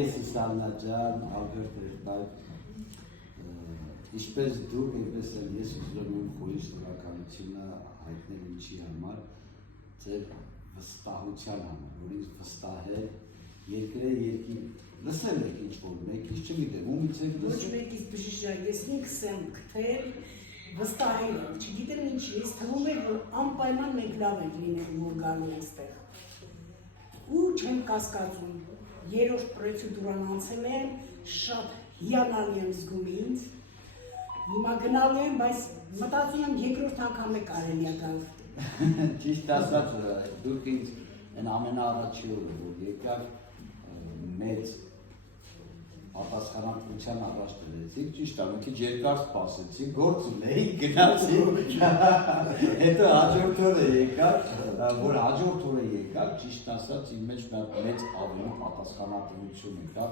Ես Իսարնա ջան, Ալբերտ Էրտակ, ինչպես դուք, այնպես էլ ես ուզում եմ խորից շնորհակալությունը հայտնել ինչի համար, ձեր վստահության համար, որ ինձ վստահել երկրի լսել եք ինչ-որ մեկ, ինչ չգիտեմ, ումից եք լսել։ Ոչ մեկից բժիշկ, ես ինքս եմ գտել, վստահել եմ, չգիտեմ ինչ, ես թվում է, որ անպայման մենք լավ ենք լինել, որ գալու այստեղ։ Ու չեմ կասկածում, երրորդ պրոցեդուրան անցել եմ, շատ հիանալի եմ զգում ինձ, հիմա գնալու եմ, բայց մտածում եմ երկրորդ անգամ է կարելի է գալ։ Ճիշտ ասած, դուք ինձ այն ամենաառաջի օրը, որ եկար մեծ պատասխանատվության առաջ դրեցիք, ճիշտ է, մի քիչ երկար սպասեցիք, գործ ունեիք, գնացիք, հետո հաջորդ օրը եկար, որ հաջորդ օրը եկար, ճիշտ ասած, իմ մեջ մեծ ավելի պատասխանատվություն եկավ,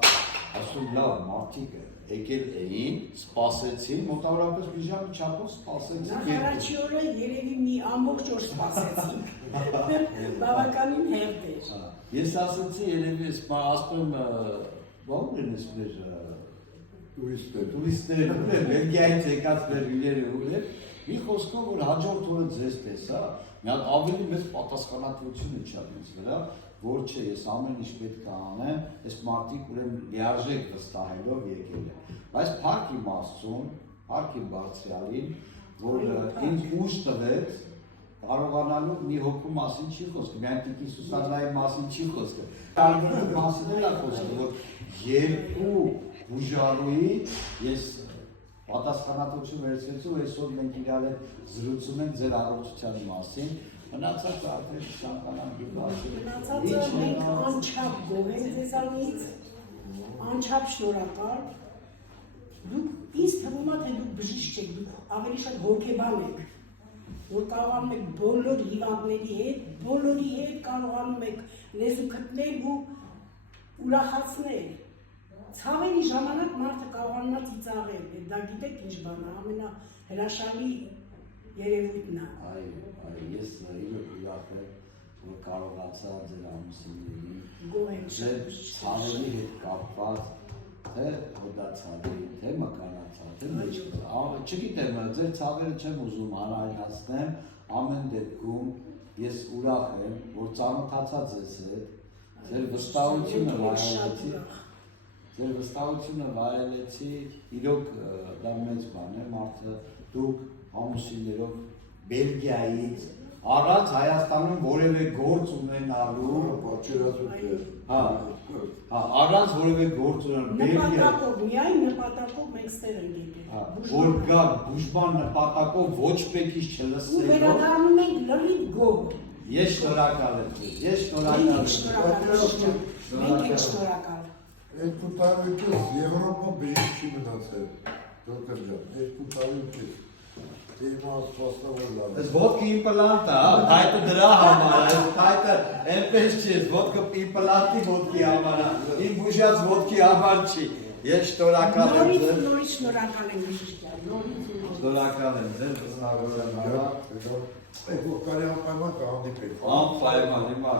ասում լավ, մարդիկ եկել էին, սպասեցին, մոտավորապես մի ժամի չափով սպասեցին։ Նախարարչի օրը երևի մի ամբողջ օր սպասեցինք, բավականին հերթ էր։ Ես ասացի երևի ասպրեմ բաղուր են ես մեր տուրիստներ, Բելգիայից եկած մեր հյուրերը ուներ, մի խոսքով, որ հաջորդ օրը ձեզ տեսա, մի հատ ավելի մեծ պատասխանատվություն իջավ ինձ վրա, որ չէ, ես ամեն ինչ պետք է անեմ, այս մարդիկ ուրեմն լիարժեք վստահելով եկել են։ Բայց փառք իմ Աստծուն, փառք իմ Բարձրյալին, որ ինձ ուժ տվեց կարողանալու մի հոգու մասին չի խոսքը, միայն Տիկին Սուսաննայի մասին չի խոսքը։ Կարևորը մասին էլ է խոսքը, որ երկու բուժարուի ես պատասխանատվություն վերցրեցի, որ այսօր մենք իրար հետ զրուցում ենք ձեր առողջության մասին, մնացածը արդեն շանկանան դիպասել։ Մնացածը մենք անչափ գոհ ենք ձեզանից, անչափ շնորհակալ։ Դուք ինձ թվում է, թե դուք բժիշկ եք, դուք ավելի շատ հոգեբան եք, որ կարողանում եք բոլոր հիվանդների հետ, բոլորի հետ կարողանում եք լեզու գտնել ու ուրախացնել։ Ցավերի ժամանակ մարդը կարողանա ծիծաղել, դա գիտեք ինչ բան է, ամենահրաշալի երևույթն է։ Այո, ես իրոք ուրախ եմ, որ կարողացա ձեր ամուսիններին, ձեր ցավերի հետ կապված, թե հոդացավի, թե մկանացավ, թե մեջքացավ, չգիտեմ, ձեր ցավերը չեմ ուզում հանրայնացնեմ, ամեն դեպքում ես ուրախ եմ, որ ծանոթացա ձեզ հետ, ձեր վստահությունը վայելեցի, իրոք դա մեծ բան է, մարդը դուք ամուսիններով Բելգիայից առանց Հայաստանում որևէ գործ ունենալու, առանց որևէ գործ ունենալու, նպատակով, միայն նպատակով մենք ստեղ ենք եկել։ որ գալ բուժման նպատակով ոչ մեկից չլսելով։ Ու վերադառնում ենք լրիվ գոհ։ Ես շնորհակալ եմ, ես Մենք ենք շնորհակալ։ Երկու տարուկից Եվրոպա բժիշկ չի մնացել, դոկտոր ջան, երկու տարուկից Իմ ասպաստավոր լավ։ Այս ոտքը իմպլանտ է, հայտը դրա համար է, հայտը այնպես չի, ոտքը իմպլանտի ոտքի համար է, իմ բուժած ոտքի համար չի։ Ես շնորհակալ եմ ձեզ։ Նորից շնորհակալ եմ բժիշկ ջան, նորից։ Շնորհակալ եմ ձեզ, վստահորեն։ Այդ որ կարի անպայման կհանդիպենք։ Անպայման, հիմա։